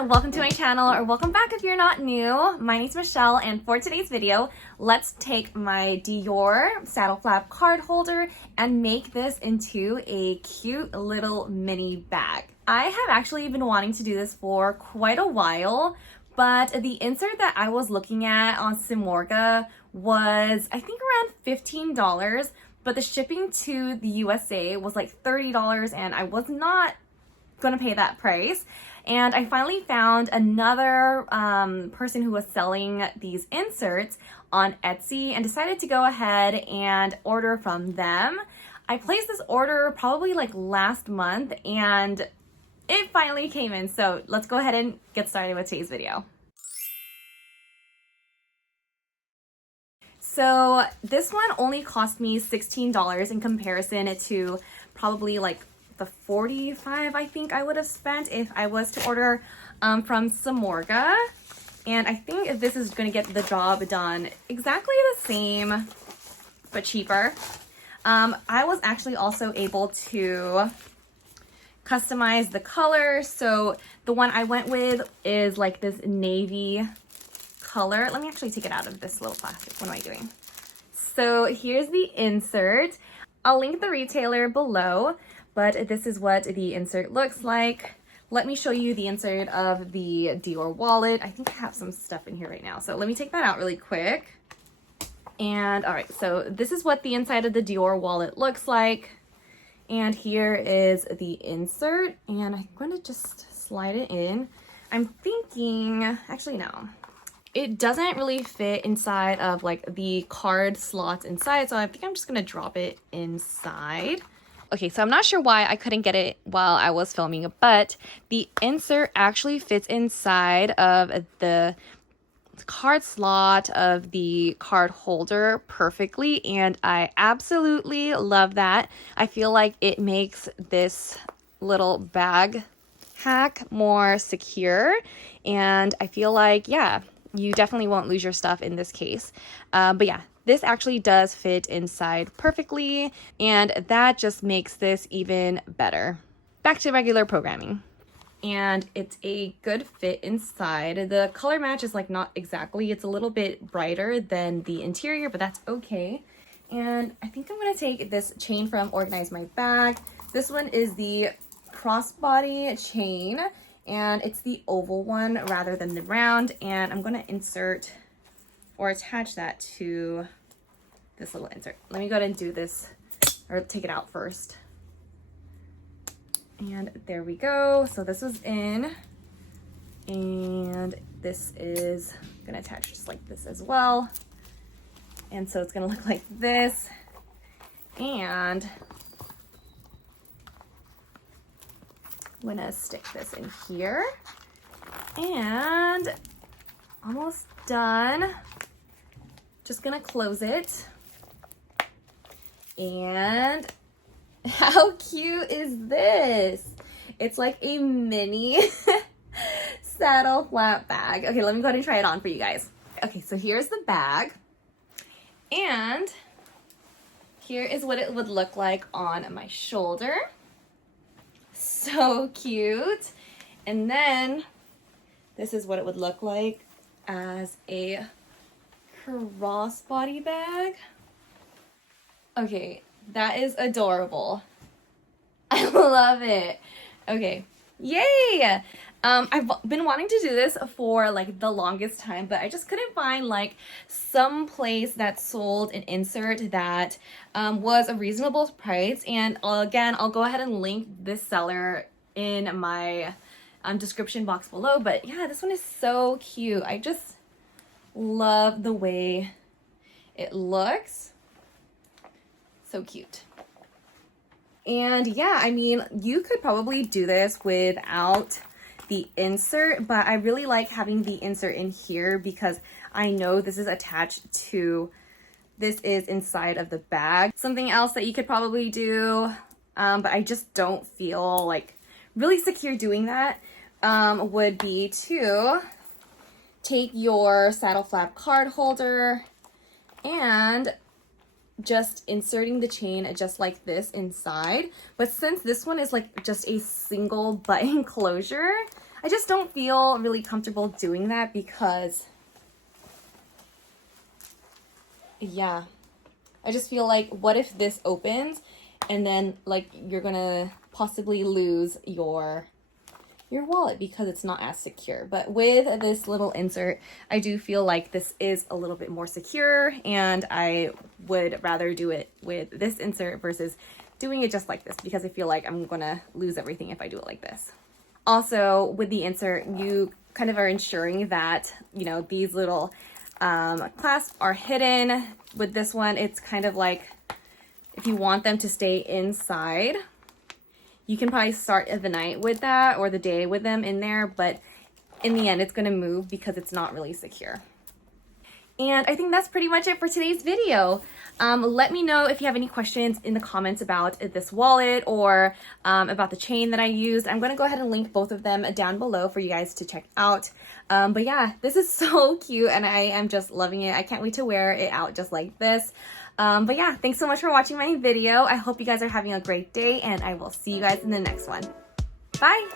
everyone, welcome to my channel, or welcome back if you're not new. My name's Michelle, and for today's video, let's take my Dior saddle flap card holder and make this into a cute little mini bag. I have actually been wanting to do this for quite a while, but the insert that I was looking at on Simorga was, I think, around $15, but the shipping to the USA was like $30, and I was not gonna pay that price. And I finally found another person who was selling these inserts on Etsy and decided to go ahead and order from them. I placed this order probably like last month and it finally came in. So let's go ahead and get started with today's video. So this one only cost me $16 in comparison to probably like the 45 I think I would have spent if I was to order from Simorga. And I think this is going to get the job done exactly the same but cheaper. I was actually also able to customize the color. So the one I went with is like this navy color. Let me actually take it out of this little plastic. What am I doing? So here's the insert. I'll link the retailer below, but this is what the insert looks like. Let me show you the insert of the Dior wallet. I think I have some stuff in here right now. So let me take that out really quick. And all right, so this is what the inside of the Dior wallet looks like. And here is the insert. And I'm going to just slide it in. I'm thinking, actually no. It doesn't really fit inside of like the card slots inside. So I think I'm just going to drop it inside. Okay, so I'm not sure why I couldn't get it while I was filming, but the insert actually fits inside of the card slot of the card holder perfectly, and I absolutely love that. I feel like it makes this little bag hack more secure, and I feel like, yeah, you definitely won't lose your stuff in this case. But yeah, this actually does fit inside perfectly, and that just makes this even better. Back to regular programming. And it's a good fit inside. The color match is like not exactly, it's a little bit brighter than the interior, but that's okay. And I think I'm gonna take this chain from Organize My Bag. This one is the crossbody chain, and it's the oval one rather than the round. And I'm gonna insert or attach that to this little insert. Let me go ahead and do this, or take it out first. And there we go. So this was in, and this is gonna attach just like this as well. And so it's gonna look like this. And I'm gonna stick this in here. And almost done. Just gonna close it. And how cute is this? It's like a mini saddle flap bag. Okay, let me go ahead and try it on for you guys. Okay, so here's the bag. And here is what it would look like on my shoulder. So cute. And then this is what it would look like as a crossbody bag. Okay, that is adorable. I love it. Okay, yay! I've been wanting to do this for like the longest time, but I just couldn't find like some place that sold an insert that was a reasonable price. And again, I'll go ahead and link this seller in my description box below. But yeah, this one is so cute. I just love the way it looks. So cute. And yeah, I mean, you could probably do this without the insert, but I really like having the insert in here because I know this is attached to, this is inside of the bag. Something else that you could probably do, but I just don't feel like really secure doing that, would be to take your saddle flap card holder and just inserting the chain just like this inside. But since this one is like just a single button closure, I just don't feel really comfortable doing that because, yeah, I just feel like, what if this opens and then like you're gonna possibly lose your wallet because it's not as secure. But with this little insert, I do feel like this is a little bit more secure, and I would rather do it with this insert versus doing it just like this, because I feel like I'm gonna lose everything if I do it like this. Also, with the insert, you kind of are ensuring that, you know, these little clasps are hidden. With this one, it's kind of like, if you want them to stay inside, you can probably start the night with that or the day with them in there, but in the end, it's gonna move because it's not really secure. And I think that's pretty much it for today's video. Let me know if you have any questions in the comments about this wallet or about the chain that I used. I'm gonna go ahead and link both of them down below for you guys to check out. But yeah, this is so cute and I am just loving it. I can't wait to wear it out just like this. But yeah, thanks so much for watching my video. I hope you guys are having a great day, and I will see you guys in the next one. Bye!